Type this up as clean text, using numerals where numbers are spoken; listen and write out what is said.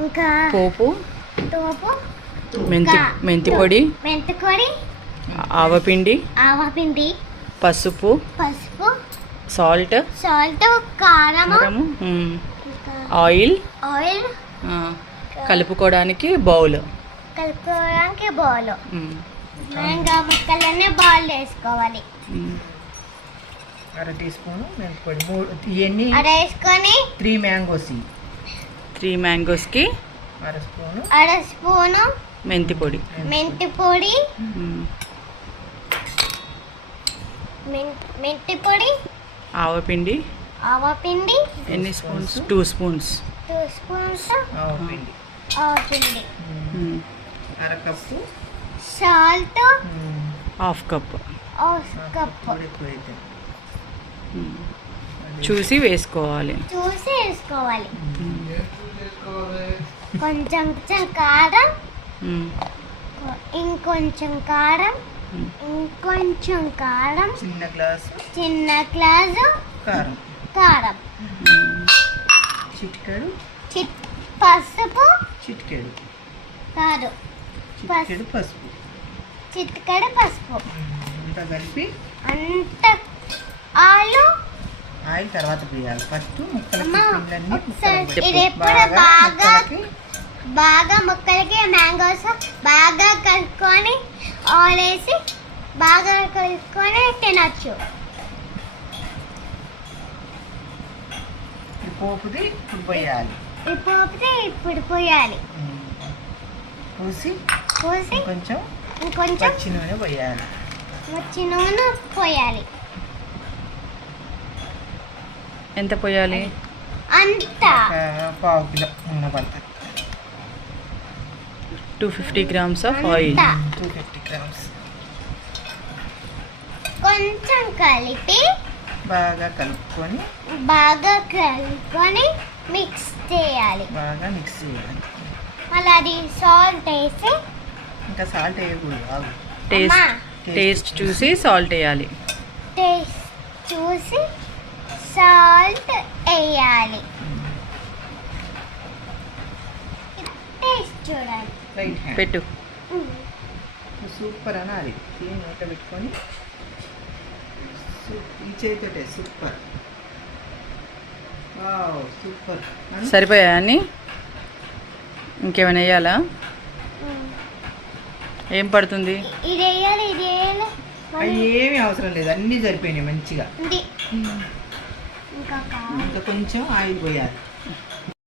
ఇంకా పోపు, తోపు, మెంతి పొడి, ఆవపిండి, పసుపు, సాల్ట్, కారము, ఆయిల్, కలుపుకోవడానికి బౌల్. మ్యాంగో ముక్కలన్నీ బౌల్ వేసుకోవాలి. 1/2 టీ స్పూన్ మెంతి పొడి, 3 వేసుకొని 3 మ్యాంగోస్, 3 మ్యాంగోస్కి 1/2 స్పూను మెంతి పొడి, ఆవపిండి. ఎన్ని స్పూన్స్? 2 స్పూన్స్. 2 స్పూన్స్ ఆవపిండి, అరకప్పు సాల్ట్, హాఫ్ కప్. ఎక్కువైతే చూసి వేసుకోవాలి. కొంచెం కారం, ఇంకొంచెం కారం, చిన్న గ్లాసు కారం, చిటికెడు పసుపు, చిటికెడు పసుపు అంతా కలిపి ఆయిల్ తర్వాత పోయాలి. ఫస్ట్ ఇది ఎప్పుడు బాగా ముక్కలకి మ్యాంగోస్ బాగా కలుపుకొని ఆయిల్ వేసి బాగా కలుపుకొని తినచ్చు. పోపుది ఇప్పుడు పోయాలి. పోసి కొంచెం పచ్చి నూనె పోయాలి. ఎంత పోయాలి? అంతా 1/2 కిలో ఉన్న పడత 250 grams ఆఫ్ ఆయిల్. 250 grams. కొంచెం కలిపి బాగా కలుపుకొని మిక్స్ చేయాలి. మళ్ళీ అది సాల్ట్ వేసి ఇంకా సాల్ట్ వేయకూడదు. టేస్ట్ చూసి సాల్ట్ వేయాలి. టేస్ట్ చూడాలి. పెట్టు. సూపర్ అనాలి. నోట్లో పెట్టుకొని ఈ చేతితోటే సూపర్. సూపర్. సరిపోయా అన్ని? ఇంకేమైనా వేయాలా? ఏం పడుతుంది? ఏమీ అవసరం లేదు, అన్నీ సరిపోయినాయి మంచిగా. ఇంకా కొంచెం ఆయిల్ పోయాలి.